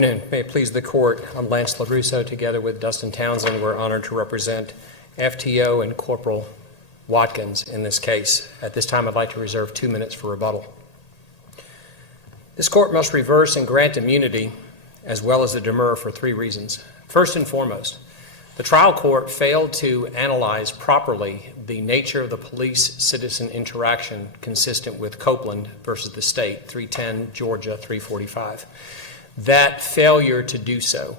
May it please the Court, I'm Lance LoRusso. Together with Dustin Townsend, we're honored to represent FTO and Corporal Watkins in this case. At this time, I'd like to reserve 2 minutes for rebuttal. This Court must reverse and grant immunity as well as the demurrer for 3 reasons. First and foremost, the trial court failed to analyze properly the nature of the police-citizen interaction consistent with Copeland versus the state, 310 Georgia 345. That failure to do so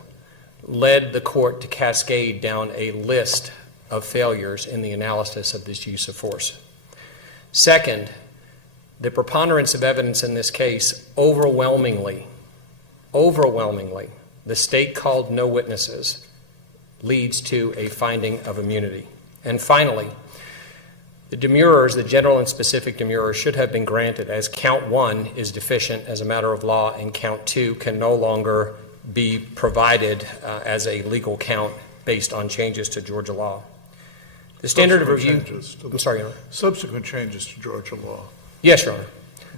led the court to cascade down a list of failures in the analysis of this use of force. Second, the preponderance of evidence in this case overwhelmingly, the state called no witnesses, leads to a finding of immunity. And finally, the demurrers, the general and specific demurrers, should have been granted, as count 1 is deficient as a matter of law and count 2 can no longer be provided as a legal count based on changes to Georgia law. The standard of review... I'm sorry, Your Honor. Subsequent changes to Georgia law. Yes, Your Honor. Okay.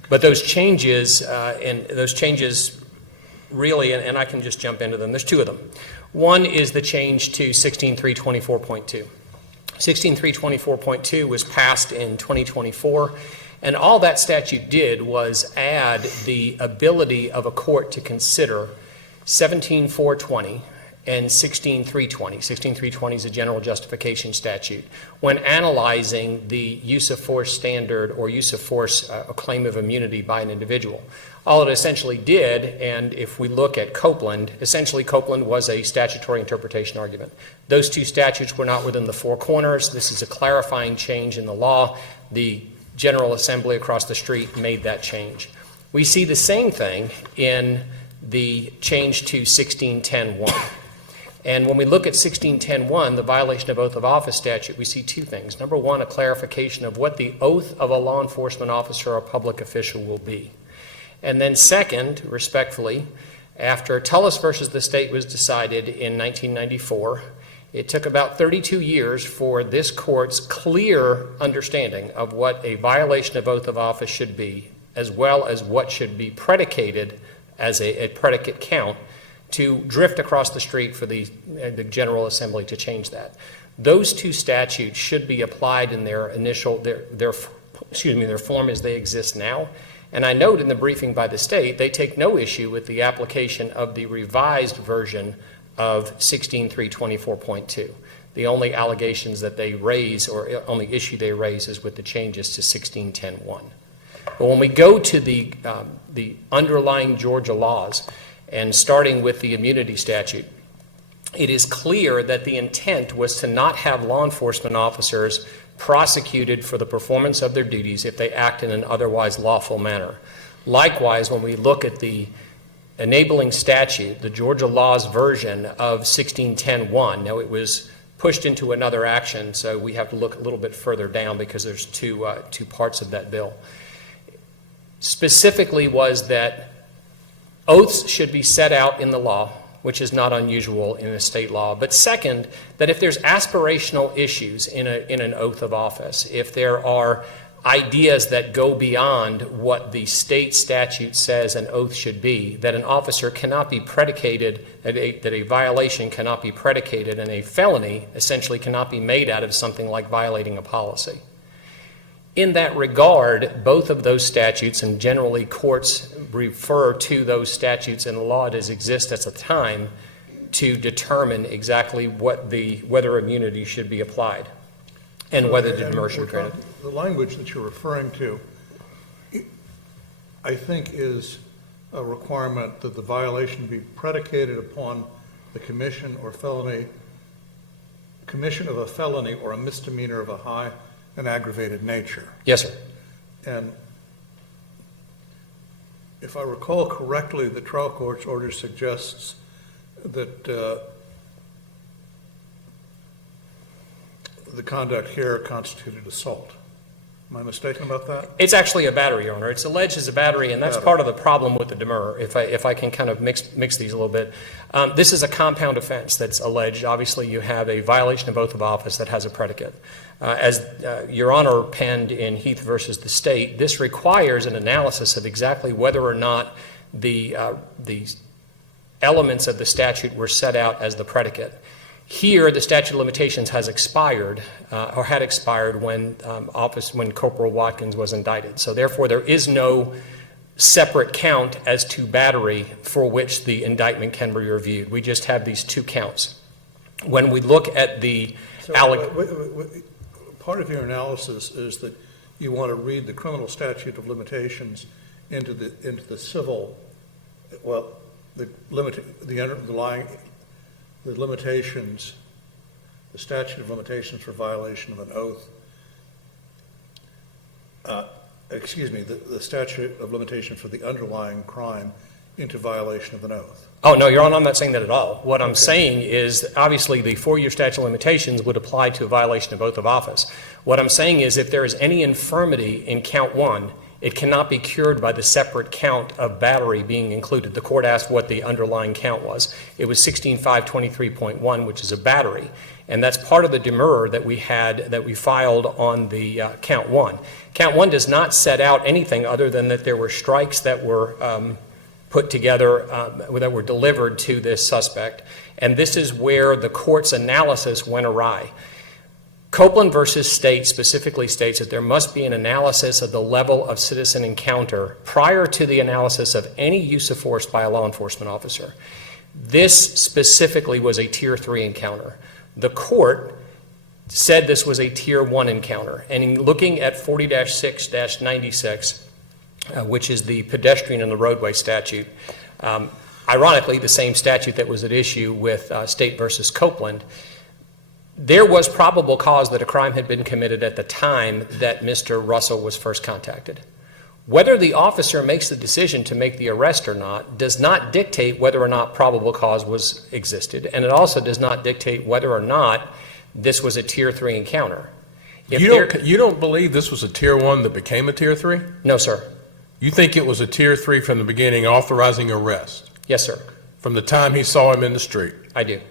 But those changes, really, and I can just jump into them, there's 2 of them. One is the change to 16324.2. 16324.2 was passed in 2024, and all that statute did was add the ability of a court to consider 17420 and 16320. 16320 is a general justification statute when analyzing the use of force standard or use of force, a claim of immunity by an individual. All it essentially did, and if we look at Copeland, essentially Copeland was a statutory interpretation argument. Those 2 statutes were not within the 4 corners. This is a clarifying change in the law. The General Assembly across the street made that change. We see the same thing in the change to 1610.1. And when we look at 1610.1, the violation of oath of office statute, we see 2 things. Number 1, a clarification of what the oath of a law enforcement officer or public official will be. And then second, respectfully, after Tullis versus the state was decided in 1994, it took about 32 years for this court's clear understanding of what a violation of oath of office should be, as well as what should be predicated as a predicate count, to drift across the street for the General Assembly to change that. Those 2 statutes should be applied in their form as they exist now. And I note in the briefing by the state, they take no issue with the application of the revised version of 16324.2. The only allegations that they raise, or only issue they raise, is with the changes to 1610.1. But when we go to the underlying Georgia laws, and starting with the immunity statute, it is clear that the intent was to not have law enforcement officers prosecuted for the performance of their duties if they act in an otherwise lawful manner. Likewise, when we look at the enabling statute, the Georgia law's version of 1610.1, now it was pushed into another action, so we have to look a little bit further down because there's two parts of that bill. Specifically was that oaths should be set out in the law, which is not unusual in a state law. But second, that if there's aspirational issues in an oath of office, if there are ideas that go beyond what the state statute says an oath should be, that an officer cannot be predicated, that a violation cannot be predicated, and a felony essentially cannot be made out of something like violating a policy. In that regard, both of those statutes, and generally courts refer to those statutes in the law as exist at the time to determine exactly whether immunity should be applied and whether the demurrer should be granted. The language that you're referring to, I think, is a requirement that the violation be predicated upon the commission of a felony or a misdemeanor of a high and aggravated nature. Yes, sir. And if I recall correctly, the trial court's order suggests that the conduct here constituted assault. Am I mistaken about that? It's actually a battery, Your Honor. It's alleged as a battery, and that's part of the problem with the demurrer, if I can kind of mix these a little bit. This is a compound offense that's alleged. Obviously, you have a violation of oath of office that has a predicate. As Your Honor penned in Heath versus the state, this requires an analysis of exactly whether or not the elements of the statute were set out as the predicate. Here, the statute of limitations has expired, or had expired when Corporal Watkins was indicted. So therefore, there is no separate count as to battery for which the indictment can be reviewed. We just have these two counts. When we look at the part of your analysis is that you want to read the criminal statute of limitations into the civil, well, the limitations, the statute of limitations for violation of an oath, the statute of limitation for the underlying crime into violation of an oath. Oh, no, Your Honor, I'm not saying that at all. What I'm saying is, obviously, the 4-year statute of limitations would apply to a violation of oath of office. What I'm saying is, if there is any infirmity in count 1, it cannot be cured by the separate count of battery being included. The court asked what the underlying count was. It was 16.523.1, which is a battery. And that's part of the demurrer that we filed on the count 1. Count 1 does not set out anything other than that there were strikes that were put together, that were delivered to this suspect. And this is where the court's analysis went awry. Copeland versus State specifically states that there must be an analysis of the level of citizen encounter prior to the analysis of any use of force by a law enforcement officer. This specifically was a Tier 3 encounter. The court said this was a Tier 1 encounter. And in looking at 40-6-96, which is the pedestrian and the roadway statute, ironically, the same statute that was at issue with State versus Copeland, there was probable cause that a crime had been committed at the time that Mr. Russell was first contacted. Whether the officer makes the decision to make the arrest or not does not dictate whether or not probable cause existed, and it also does not dictate whether or not this was a Tier 3 encounter. You don't believe this was a Tier 1 that became a Tier 3? No, sir. You think it was a Tier 3 from the beginning, authorizing arrest? Yes, sir. From the time he saw him in the street? I do.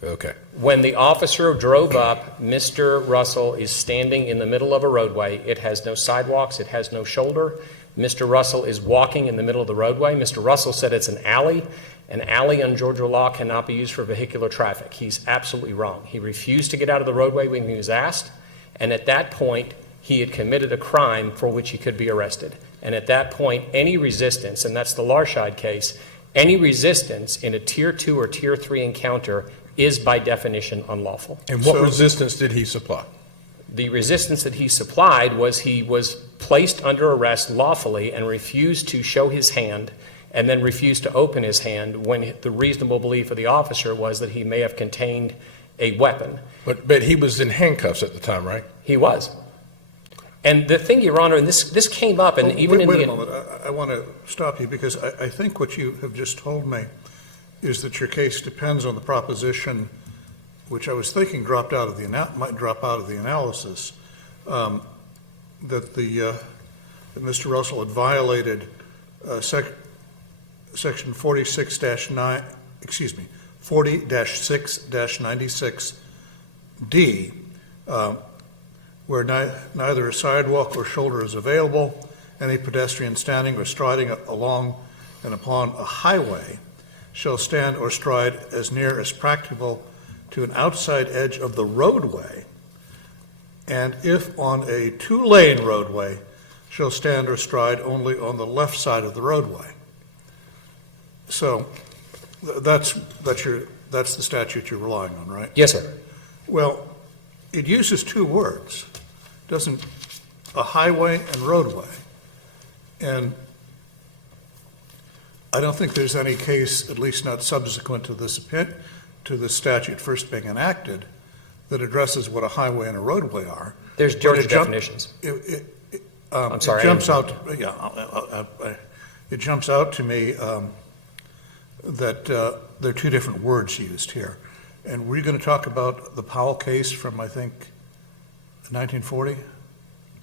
Okay. When the officer drove up, Mr. Russell is standing in the middle of a roadway. It has no sidewalks. It has no shoulder. Mr. Russell is walking in the middle of the roadway. Mr. Russell said it's an alley. An alley on Georgia law cannot be used for vehicular traffic. He's absolutely wrong. He refused to get out of the roadway when he was asked, and at that point, he had committed a crime for which he could be arrested. And at that point, any resistance, and that's the Larshide case, any resistance in a Tier 2 or Tier 3 encounter is by definition unlawful. And what resistance did he supply? The resistance that he supplied was he was placed under arrest lawfully and refused to show his hand, and then refused to open his hand when the reasonable belief of the officer was that he may have contained a weapon. But he was in handcuffs at the time, right? He was. And the thing, Your Honor, and this came up, and even in the... Wait a moment. I want to stop you because I think what you have just told me is that your case depends on the proposition, which I was thinking might drop out of the analysis, that Mr. Russell had violated Section 40-6-96D, where neither a sidewalk or shoulder is available, any pedestrian standing or striding along and upon a highway shall stand or stride as near as practicable to an outside edge of the roadway, and if on a 2-lane roadway, shall stand or stride only on the left side of the roadway. So that's the statute you're relying on, right? Yes, sir. Well, it uses 2 words, doesn't a highway and roadway. And I don't think there's any case, at least not subsequent to this statute first being enacted, that addresses what a highway and a roadway are. There's Georgia definitions. I'm sorry. It jumps out to me that there are 2 different words used here. And were you going to talk about the Powell case from, I think, 1940?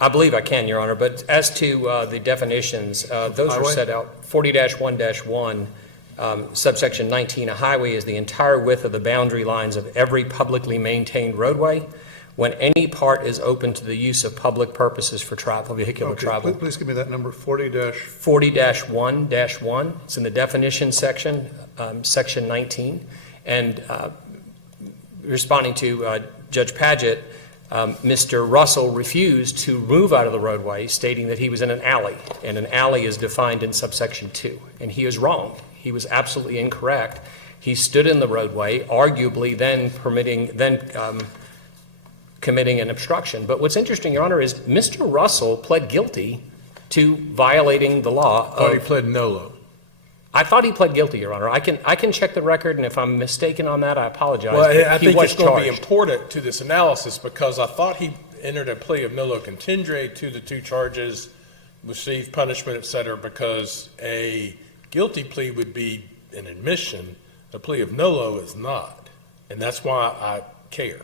I believe I can, Your Honor, but as to the definitions, those are set out. 40-1-1, subsection 19, a highway is the entire width of the boundary lines of every publicly maintained roadway when any part is open to the use of public purposes for vehicular travel. Please give me that number, 40-. 40-1-1, it's in the definition section Section 19. And responding to Judge Padgett, Mr. Russell refused to move out of the roadway, stating that he was in an alley, and an alley is defined in subsection 2. And he is wrong. He was absolutely incorrect. He stood in the roadway, arguably then committing an obstruction. But what's interesting, Your Honor, is Mr. Russell pled guilty to violating the law. I thought he pled nolo. I thought he pled guilty, Your Honor. I can check the record, and if I'm mistaken on that, I apologize. Well, But I he think was it's going to be charged. important to this analysis because I thought he entered a plea of nolo contendere to the 2 charges, received punishment, et cetera, because a guilty plea would be an admission. A plea of nolo is not, and that's why I care.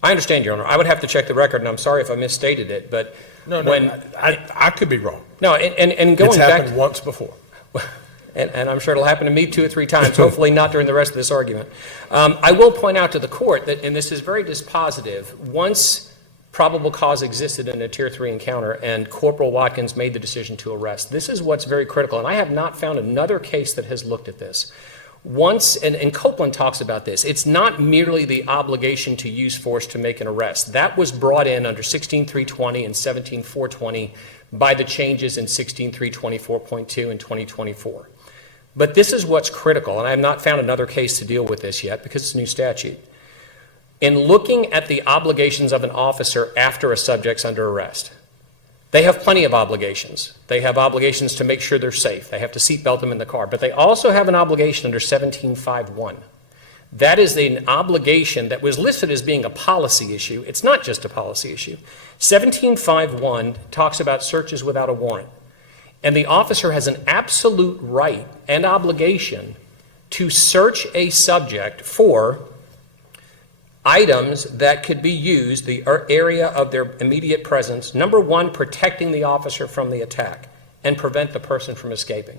I understand, Your Honor. I would have to check the record, and I'm sorry if I misstated it, but No, when I could be wrong. no, and going It's back, happened once before. and I'm sure it'll happen to me 2 or 3 times, hopefully not during the rest of this argument. I will point out to the court that, and this is very dispositive, once probable cause existed in a Tier 3 encounter and Corporal Watkins made the decision to arrest, this is what's very critical, and I have not found another case that has looked at this. Once, and Copeland talks about this, it's not merely the obligation to use force to make an arrest. That was brought in under 16.320 and 17.420 by the changes in 16.324.2 and 2024. But this is what's critical, and I have not found another case to deal with this yet because it's a new statute. In looking at the obligations of an officer after a subject's under arrest, they have plenty of obligations. They have obligations to make sure they're safe. They have to seatbelt them in the car. But they also have an obligation under 17.5.1. That is an obligation that was listed as being a policy issue. It's not just a policy issue. 17.5.1 talks about searches without a warrant. And the officer has an absolute right and obligation to search a subject for items that could be used, the area of their immediate presence, number 1, protecting the officer from the attack and prevent the person from escaping.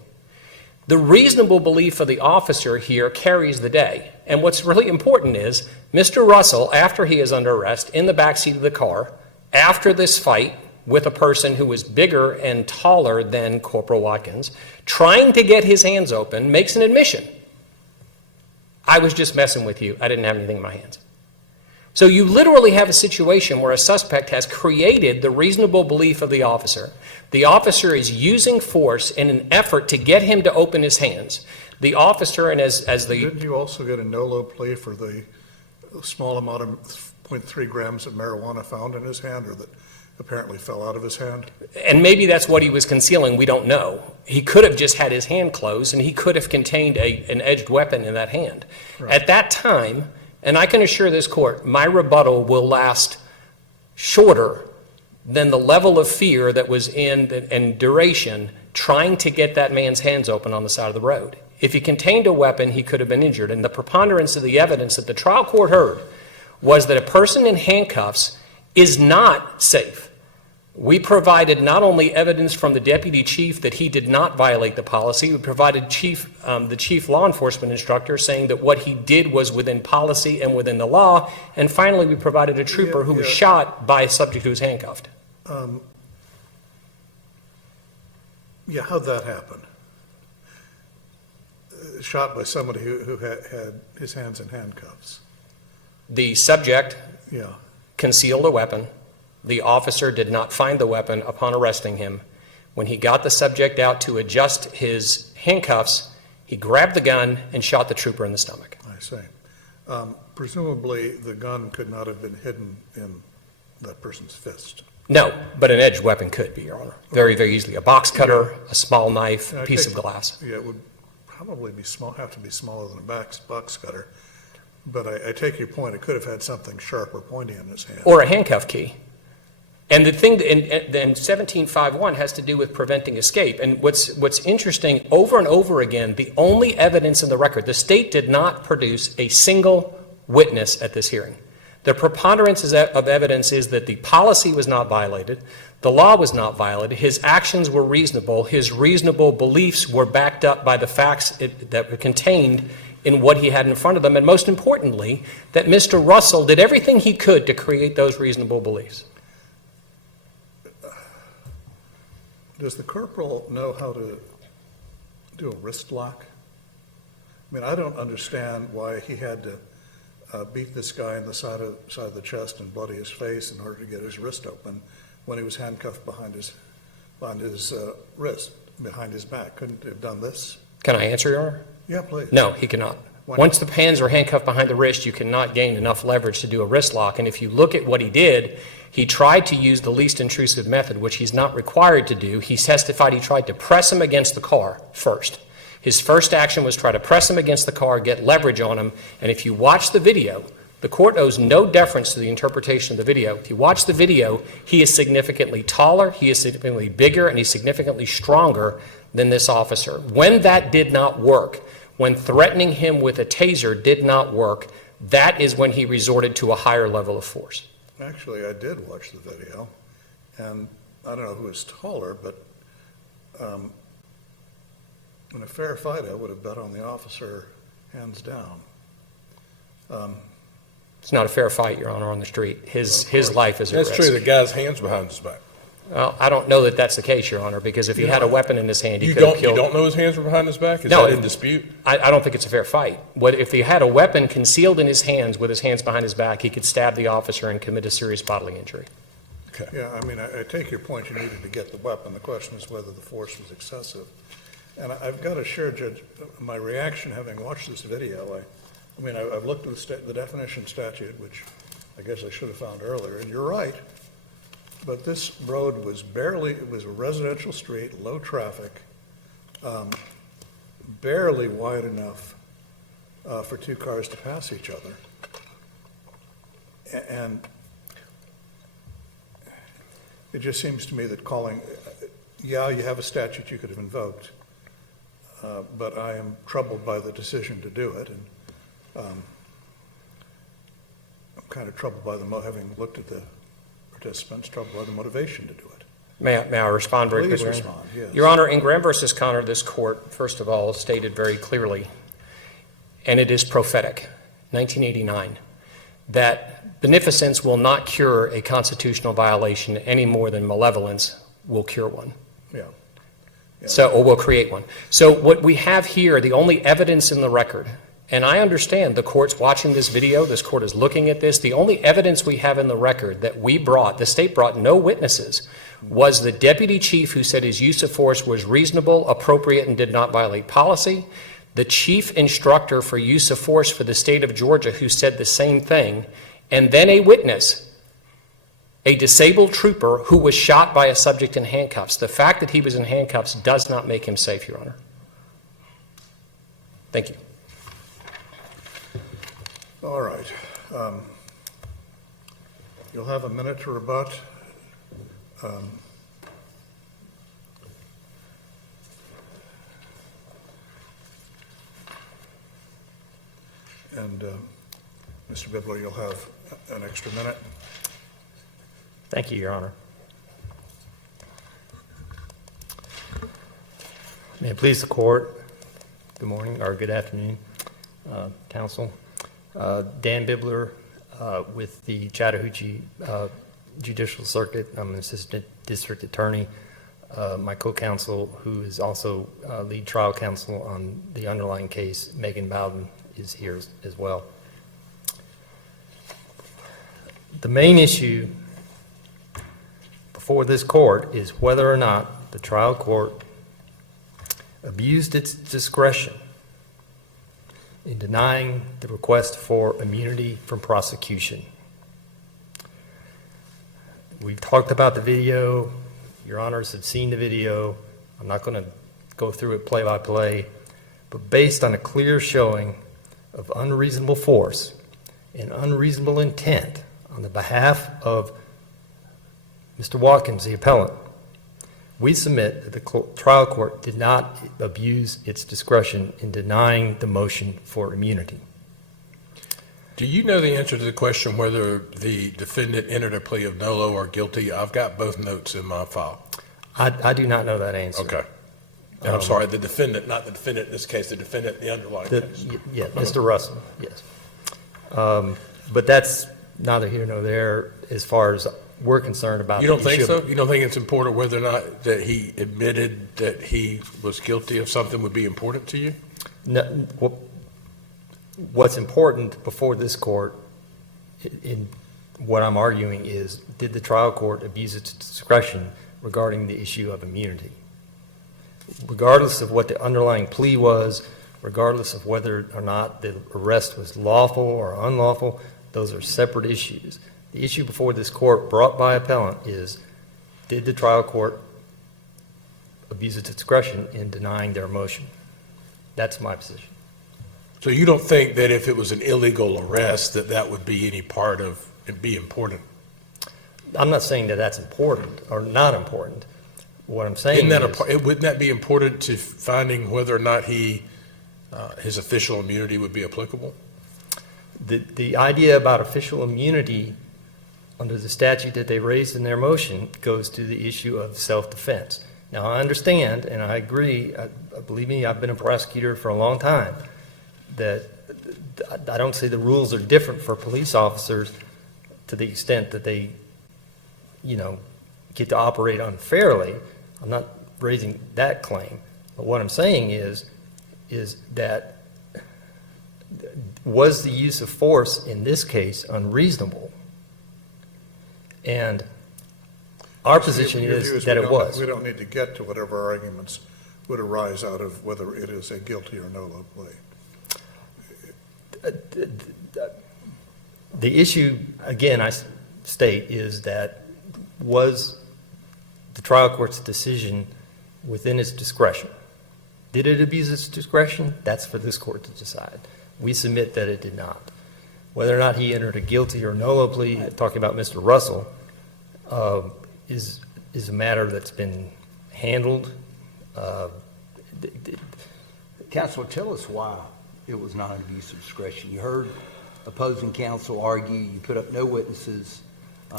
The reasonable belief of the officer here carries the day. And what's really important is Mr. Russell, after he is under arrest, in the backseat of the car, after this fight with a person who was bigger and taller than Corporal Watkins, trying to get his hands open, makes an admission. I was just messing with you. I didn't have anything in my hands. So you literally have a situation where a suspect has created the reasonable belief of the officer. The officer is using force in an effort to get him to open his hands. The officer, and as the... Didn't you also get a no-low plea for the small amount of 0.3 grams of marijuana found in his hand, or that apparently fell out of his hand? And maybe that's what he was concealing, we don't know. He could have just had his hand closed, and he could have contained an edged weapon in that hand. Right. At that time, and I can assure this court, my rebuttal will last shorter than the level of fear that was in and duration trying to get that man's hands open on the side of the road. If he contained a weapon, he could have been injured. And the preponderance of the evidence that the trial court heard was that a person in handcuffs is not safe. We provided not only evidence from the deputy chief that he did not violate the policy, we provided the chief law enforcement instructor saying that what he did was within policy and within the law, and finally we provided a trooper who was shot by a subject who was handcuffed. How'd that happen? Shot by somebody who had his hands in handcuffs. The subject concealed a weapon. The officer did not find the weapon upon arresting him. When he got the subject out to adjust his handcuffs, he grabbed the gun and shot the trooper in the stomach. I see. Presumably, the gun could not have been hidden in that person's fist. No, but an edged weapon could be, Your Honor. Very, very easily. A box cutter, a small knife, a piece of glass. Yeah, it would probably have to be smaller than a box cutter. But I take your point. It could have had something sharp or pointy in his hand. Or a handcuff key. And the thing, and 17.5.1 has to do with preventing escape. And what's interesting, over and over again, the only evidence in the record, the state did not produce a single witness at this hearing. The preponderance of evidence is that the policy was not violated, the law was not violated, his actions were reasonable, his reasonable beliefs were backed up by the facts that were contained in what he had in front of them, and most importantly, that Mr. Russell did everything he could to create those reasonable beliefs. Does the corporal know how to do a wrist lock? I mean, I don't understand why he had to beat this guy in the side of the chest and bloody his face in order to get his wrist open when he was handcuffed behind his wrist, behind his back. Couldn't have done this? Can I answer, Your Honor? Yeah, please. No, he cannot. Why Once not? the hands are handcuffed behind the wrist, you cannot gain enough leverage to do a wrist lock. And if you look at what he did, he tried to use the least intrusive method, which he's not required to do. He testified he tried to press him against the car first. His first action was try to press him against the car, get leverage on him. And if you watch the video, the court owes no deference to the interpretation of the video. If you watch the video, he is significantly taller, he is significantly bigger, and he's significantly stronger than this officer. When that did not work, when threatening him with a taser did not work, that is when he resorted to a higher level of force. Actually, I did watch the video, and I don't know who is taller, but in a fair fight, I would have bet on the officer hands down. It's not a fair fight, Your Honor, on the street. His life is at risk. That's true, the guy's hands behind his back. Well, I don't know that that's the case, Your Honor, because if he had a weapon in his hand, he You could have don't, you killed. don't know his hands were behind his back? Is No, that in dispute? I don't think it's a fair fight. If he had a weapon concealed in his hands with his hands behind his back, he could stab the officer and commit a serious bodily injury. Okay. Yeah, I mean, I take your point, you needed to get the weapon. The question is whether the force was excessive. And I've got to share, Judge, my reaction having watched this video. I mean, I've looked at the definition statute, which I guess I should have found earlier, and you're right. But this road was it was a residential street, low traffic, barely wide enough for two cars to pass each other. And it just seems to me that you have a statute you could have invoked, but I am troubled by the decision to do it, and I'm kind of troubled by having looked at the participants, troubled by the motivation to do it. May I respond very Please quickly? respond, yes. Your Honor, in Graham versus Connor, this court, first of all, stated very clearly, and it is prophetic, 1989, that beneficence will not cure a constitutional violation any more than malevolence will cure one. Yeah. Or will create one. So what we have here, the only evidence in the record, and I understand the court's watching this video, this court is looking at this, the only evidence we have in the record that the state brought no witnesses, was the deputy chief who said his use of force was reasonable, appropriate, and did not violate policy, the chief instructor for use of force for the state of Georgia who said the same thing, and then a witness, a disabled trooper who was shot by a subject in handcuffs. The fact that he was in handcuffs does not make him safe, Your Honor. Thank you. All right. You'll have a minute to rebut. And Mr. Bibler, you'll have an extra minute. Thank you, Your Honor. May it please the court, good morning or good afternoon, counsel. Dan Bibler with the Chattahoochee Judicial Circuit. I'm an assistant district attorney. My co-counsel, who is also lead trial counsel on the underlying case, Megan Bowden, is here as well. The main issue before this court is whether or not the trial court abused its discretion in denying the request for immunity from prosecution. We've talked about the video. Your honors have seen the video. I'm not going to go through it play by play, but based on a clear showing of unreasonable force and unreasonable intent on the behalf of Mr. Watkins, the appellant, we submit that the trial court did not abuse its discretion in denying the motion for immunity. Do you know the answer to the question whether the defendant entered a plea of nolo or guilty? I've got both notes in my file. I do not know that answer. Okay. And I'm sorry, the defendant, not the defendant in this case, the defendant in the underlying case. Yeah, Mr. Russell, yes. But that's neither here nor there as far as we're concerned about. You don't the think issue of- so? You don't think it's important whether or not that he admitted that he was guilty of something would be important to you? No, what's important before this court in what I'm arguing is, did the trial court abuse its discretion regarding the issue of immunity? Regardless of what the underlying plea was, regardless of whether or not the arrest was lawful or unlawful, those are separate issues. The issue before this court brought by appellant is, did the trial court abuse its discretion in denying their motion? That's my position. So you don't think that if it was an illegal arrest, that would be any part of it be important? I'm not saying that that's important or not important. What I'm saying Wouldn't that be important to finding whether or not his official immunity would be applicable? The idea about official immunity under the statute that they raised in their motion goes to the issue of self-defense. Now, I understand, and I agree, believe me, I've been a prosecutor for a long time, that I don't say the rules are different for police officers to the extent that they, get to operate unfairly. I'm not raising that claim. But what I'm saying is that was the use of force in this case unreasonable? And our position is that it was. We don't need to get to whatever arguments would arise out of whether it is a guilty or no low plea. The issue, again, I state, is that was the trial court's decision within its discretion? Did it abuse its discretion? That's for this court to decide. We submit that it did not. Whether or not he entered a guilty or no low plea, talking about Mr. Russell, is a matter that's been handled. Counsel, tell us why it was not an abuse of discretion. You heard opposing counsel argue, you put up no witnesses.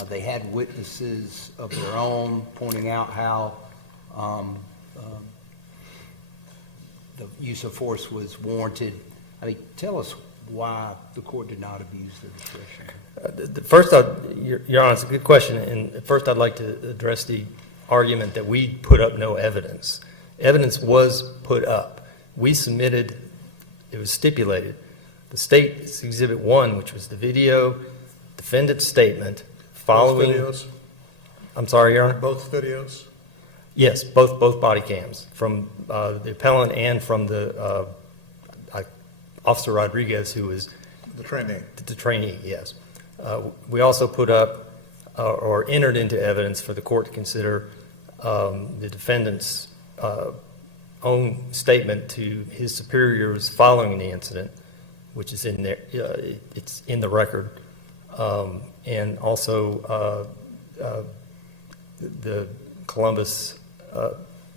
They had witnesses of their own pointing out how the use of force was warranted. I mean, tell us why the court did not abuse their discretion. First, Your Honor, it's a good question. And first, I'd like to address the argument that we put up no evidence. Evidence was put up. We submitted, it was stipulated, the State's Exhibit 1, which was the video, defendant's statement, following. Both videos? I'm sorry, Your Honor? Both videos? Yes, both body cams, from the appellant and from the Officer Rodriguez, who was The trainee? the trainee, yes. We also put up or entered into evidence for the court to consider the defendant's own statement to his superiors following the incident, which is in there, it's in the record, and also the Columbus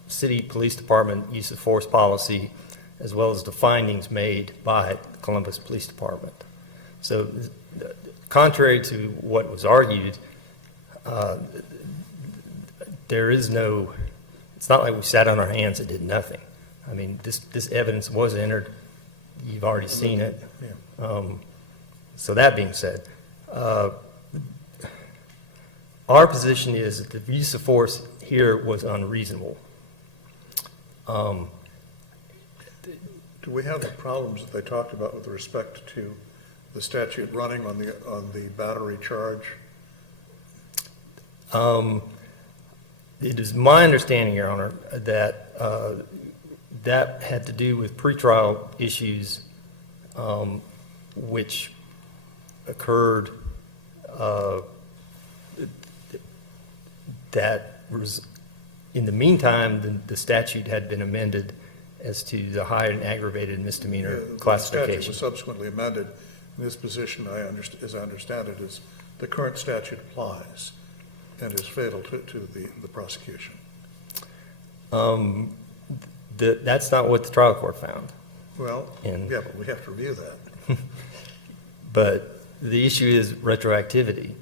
City Police Department use of force policy, as well as the findings made by the Columbus Police Department. So contrary to what was argued, there is no, it's not like we sat on our hands and did nothing. I mean, this evidence was entered. You've already seen it. Yeah. So that being said, our position is that the use of force here was unreasonable. Do we have the problems that they talked about with respect to the statute running on the battery charge? It is my understanding, Your Honor, that that had to do with pretrial issues which occurred that was, in the meantime, the statute had been amended as to the high and aggravated misdemeanor classification. The statute was subsequently amended. In this position, as I understand it, is the current statute applies and is fatal to the prosecution. That's not what the trial court found. Well, yeah, but we have to review that. But the issue is retroactivity.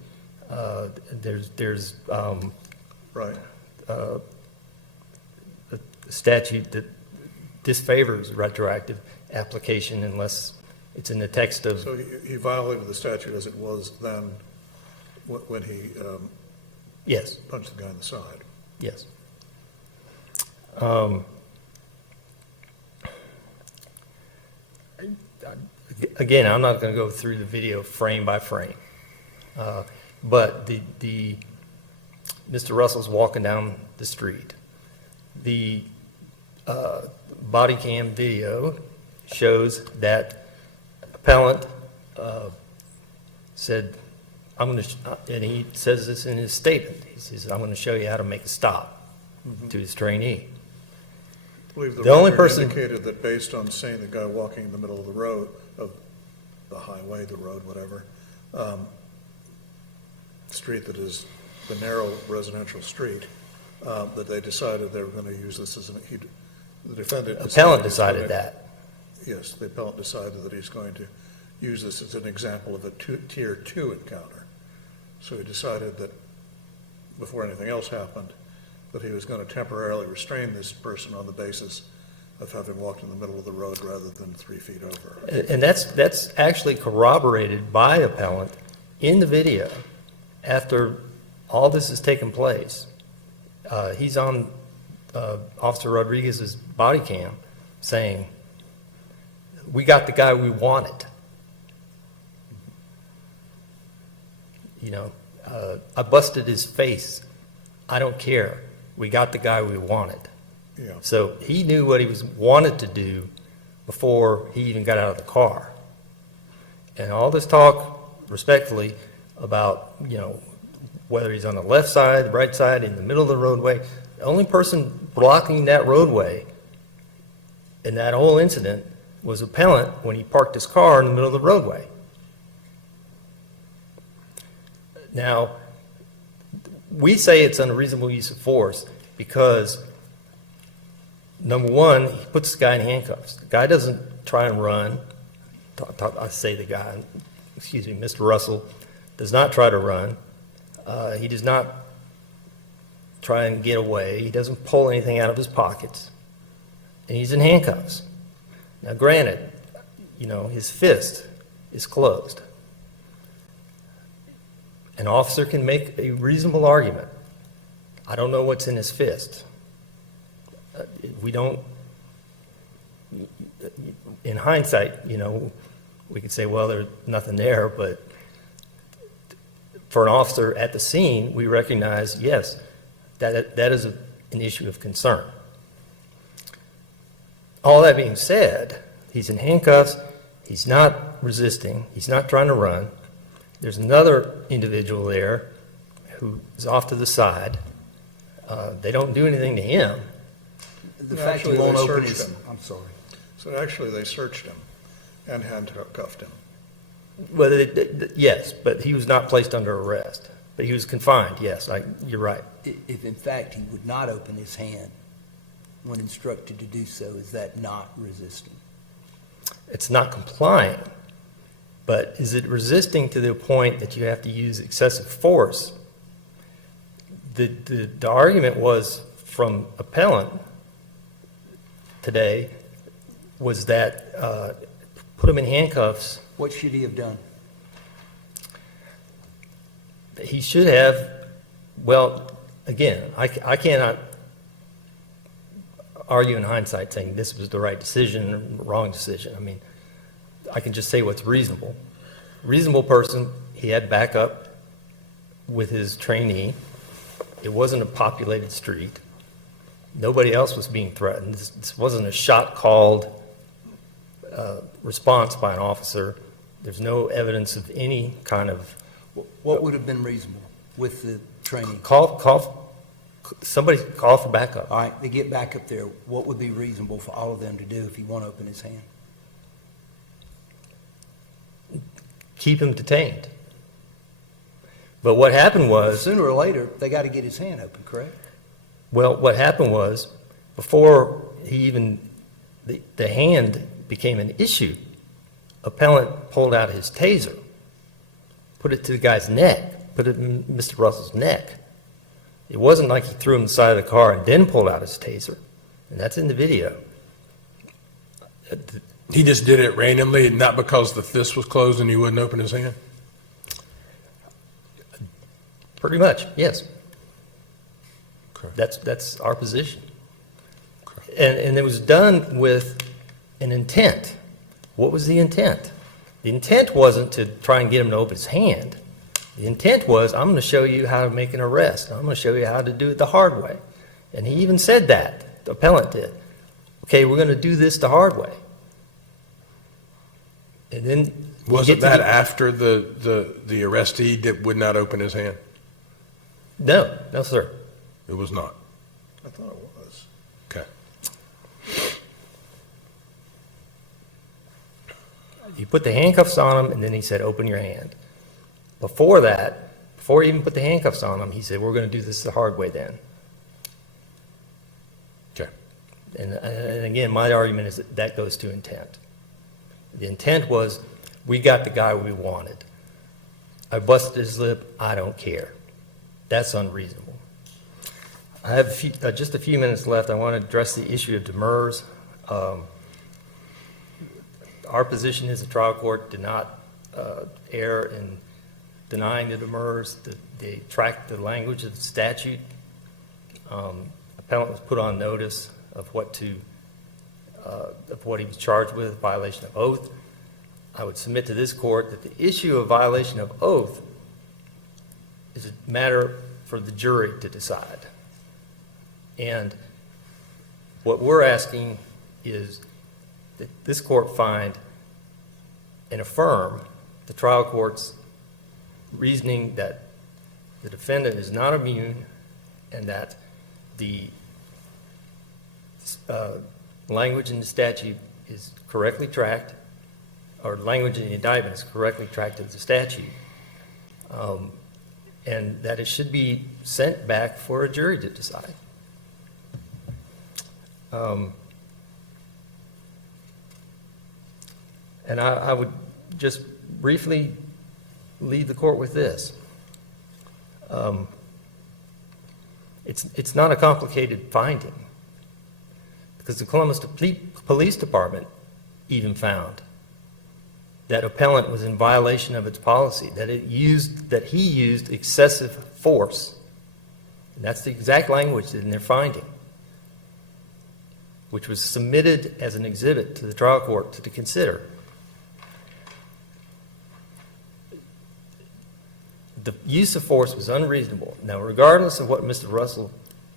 There's Right. a statute that disfavors retroactive application unless it's in the text of. So he violated the statute as it was then when he Yes. punched the guy in the side. Yes. again, I'm not going to go through the video frame by frame. But Mr. Russell's walking down the street. The body cam video shows that appellant said, and he says this in his statement, he says, I'm going to show you how to make a stop to his trainee. I believe The only record person- indicated that based on seeing the guy walking in the middle of the road, of the highway, the road, whatever, street that is the narrow residential street, that they decided they were going to use this as the defendant. Appellant decided that. Yes, the appellant decided that he's going to use this as an example of a tier 2 encounter. So he decided that, before anything else happened, that he was going to temporarily restrain this person on the basis of having walked in the middle of the road rather than 3 feet over. And that's actually corroborated by appellant in the video after all this has taken place. He's on Officer Rodriguez's body cam saying, we got the guy we wanted. I busted his face. I don't care. We got the guy we wanted. Yeah. So he knew what he wanted to do before he even got out of the car. And all this talk, respectfully, about, whether he's on the left side, the right side, in the middle of the roadway, the only person blocking that roadway in that whole incident was appellant when he parked his car in the middle of the roadway. Now, we say it's unreasonable use of force because, number one, he puts the guy in handcuffs. The guy doesn't try and run. I say the guy, Mr. Russell does not try to run. He does not try and get away. He doesn't pull anything out of his pockets. And he's in handcuffs. Now, granted, his fist is closed. An officer can make a reasonable argument. I don't know what's in his fist. We don't, in hindsight, we could say, well, there's nothing there, but for an officer at the scene, we recognize, yes, that is an issue of concern. All that being said, he's in handcuffs, he's not resisting, he's not trying to run. There's another individual there who is off to the side. They don't do anything to him. The No, fact actually, he won't they open searched his, him. I'm sorry. So actually, they searched him and handcuffed him. Well, yes, but he was not placed under arrest. But he was confined, yes, you're right. If in fact he would not open his hand when instructed to do so, is that not resisting? It's not complying, but is it resisting to the point that you have to use excessive force? The argument was from appellant today was that put him in handcuffs. What should he have done? He should have, well, again, I cannot argue in hindsight saying this was the right decision or wrong decision. I mean, I can just say what's reasonable. Reasonable person, he had backup with his trainee. It wasn't a populated street. Nobody else was being threatened. This wasn't a shot called response by an officer. There's no evidence of any kind of What would have been reasonable with the training? somebody call for backup. All right, they get back up there. What would be reasonable for all of them to do if he won't open his hand? Keep him detained. But what happened was, Sooner or later, they got to get his hand open, correct? well, what happened was, before he even, the hand became an issue, appellant pulled out his taser, put it to the guy's neck, put it in Mr. Russell's neck. It wasn't like he threw him inside the car and then pulled out his taser. And that's in the video. He just did it randomly, and not because the fist was closed and he wouldn't open his hand? Pretty much, yes. Okay. That's our position. And it was done with an intent. What was the intent? The intent wasn't to try and get him to open his hand. The intent was, I'm going to show you how to make an arrest. I'm going to show you how to do it the hard way. And he even said that, the appellant did. Okay, we're going to do this the hard way. And then Wasn't that after the arrestee would not open his hand? No, no, sir. It was not. I thought it was. Okay. He put the handcuffs on him, and then he said, open your hand. Before that, before he even put the handcuffs on him, he said, we're going to do this the hard way then. Okay. And again, my argument is that that goes to intent. The intent was, we got the guy we wanted. I busted his lip, I don't care. That's unreasonable. I have just a few minutes left. I want to address the issue of demurrers. Our position is the trial court did not err in denying the demurrers. They tracked the language of the statute. Appellant was put on notice of what he was charged with, violation of oath. I would submit to this court that the issue of violation of oath is a matter for the jury to decide. And what we're asking is that this court find and affirm the trial court's reasoning that the defendant is not immune and that the language in the statute is correctly tracked, or language in the indictment is correctly tracked to the statute, and that it should be sent back for a jury to decide. And I would just briefly leave the court with this. It's not a complicated finding, because the Columbus Police Department even found that appellant was in violation of its policy, that he used excessive force. And that's the exact language in their finding, which was submitted as an exhibit to the trial court to consider. The use of force was unreasonable. Now, regardless of what Mr. Russell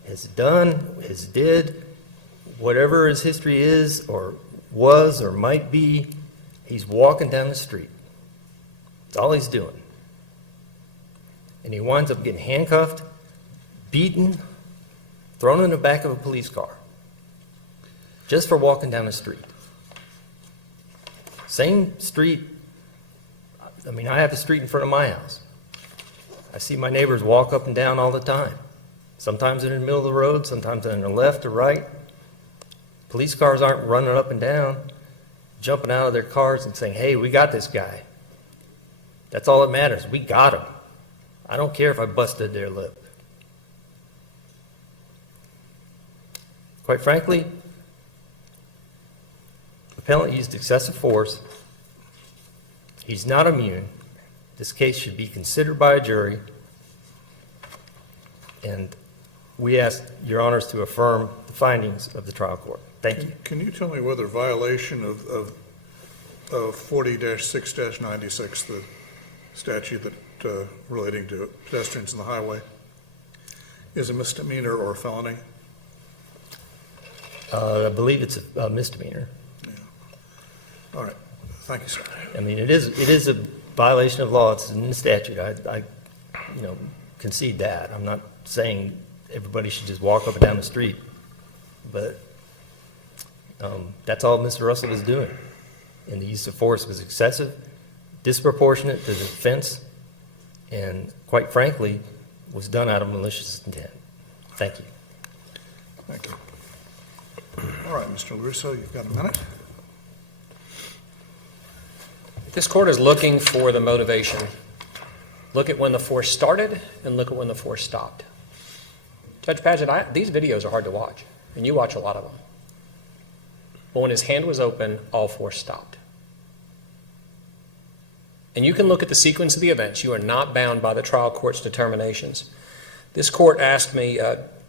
has done, did, whatever his history is or was or might be, he's walking down the street. That's all he's doing. And he winds up getting handcuffed, beaten, thrown in the back of a police car, just for walking down the street. Same street. I mean, I have a street in front of my house. I see my neighbors walk up and down all the time. Sometimes they're in the middle of the road, sometimes they're on the left or right. Police cars aren't running up and down, jumping out of their cars and saying, hey, we got this guy. That's all that matters. We got him. I don't care if I busted their lip. Quite frankly, the appellant used excessive force. He's not immune. This case should be considered by a jury, and we ask your honors to affirm the findings of the trial court. Thank you. Can you tell me whether violation of 40-6-96, the statute that relating to pedestrians on the highway, is a misdemeanor or a felony? I believe it's a misdemeanor. Yeah. All right. Thank you, sir. I mean, it is a violation of law. It's in the statute. I concede that. I'm not saying everybody should just walk up and down the street, but that's all Mr. Russell was doing. And the use of force was excessive, disproportionate to the defense, and quite frankly, was done out of malicious intent. Thank you. Thank you. All right, Mr. LoRusso, you've got a minute. This court is looking for the motivation. Look at when the force started and look at when the force stopped. Judge Padgett, these videos are hard to watch, and you watch a lot of them. But when his hand was open, all force stopped. And you can look at the sequence of the events. You are not bound by the trial court's determinations. This court asked me,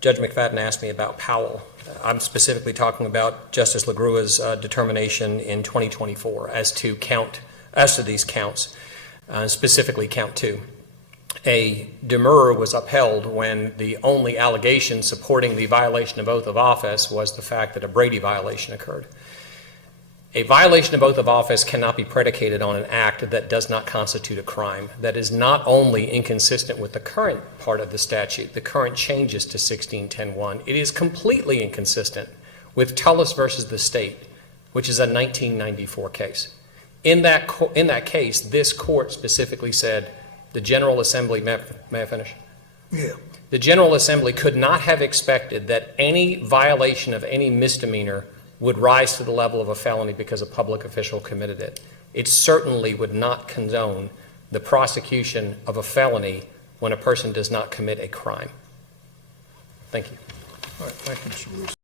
Judge McFadden asked me about Powell. I'm specifically talking about Justice LaGrua's determination in 2024 as to count as to these counts, specifically count 2. A demurrer was upheld when the only allegation supporting the violation of oath of office was the fact that a Brady violation occurred. A violation of oath of office cannot be predicated on an act that does not constitute a crime. That is not only inconsistent with the current part of the statute, the current changes to 1610.1, it is completely inconsistent with Tullis versus the state, which is a 1994 case. In that case, this court specifically said the General Assembly, may I finish? Yeah. The General Assembly could not have expected that any violation of any misdemeanor would rise to the level of a felony because a public official committed it. It certainly would not condone the prosecution of a felony when a person does not commit a crime. Thank you. All right, thank you, Mr. Russo.